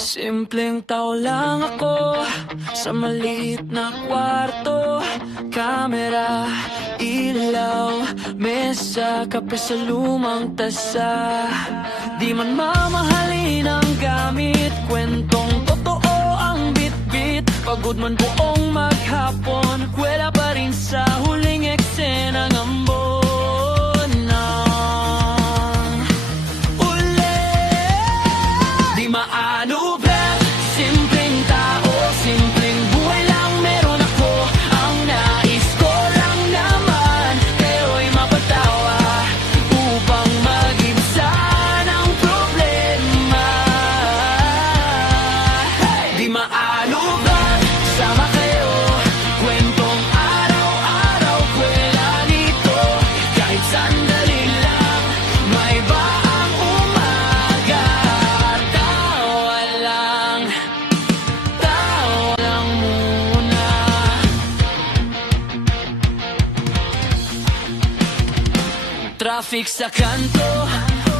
Simpleng tao lang ako sa maliit na kwarto. Kamera, ilaw, mesa, kape sa lumang tasa. Di man mamahalin ang gamit, kwentong totoo ang bitbit. Pagod man buong maghapon, kwela pa rin sa huling eksena ng ambon ng uli. Di maano ba, simpleng tao, simpleng buhay lang meron ako. Ang nais ko lang naman, kayo'y mapatawa upang mag-ibsan ang problema. Di maano ba, sama kayo, kwentong araw-araw, kwela nito. Kahit sandali lang, may baang umaga. Tawa lang muna. Traffic sa kanto,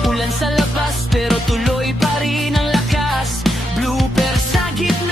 ulan sa labas, pero tuloy pa rin ang lakas. Blooper sa gitna